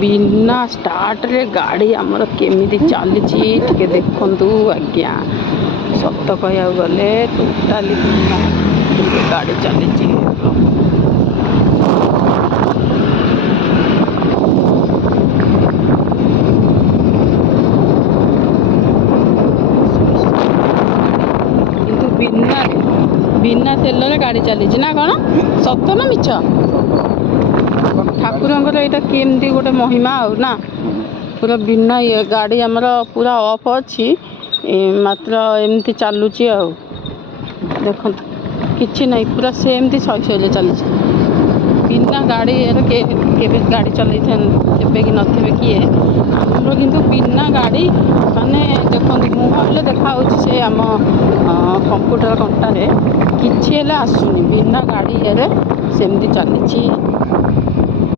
बिना स्टार्ट रे गाड़ी आमर केमिति चली टिके देखंतु आज्ञा सत कह गले टोटाली बिना गाड़ी चली। बिना बिना तेल रे गाड़ी चली ना कौन सत ना मिछ ठाकुर यहाँ केमती गोटे महिमा ना पूरा बिना ये गाड़ी आमर पूरा ऑफ अच्छी मात्र एमती चलुची देख कि नहीं पूरा सेमती सही सही चली बिना गाड़ी के गाड़ी चलते कि नथिबे किए आमर किंतु बिना गाड़ी माने देखो मुझे देखा से आम कंप्यूटर कंटारे किसी आसुनी बिना गाड़ी सेमती चली।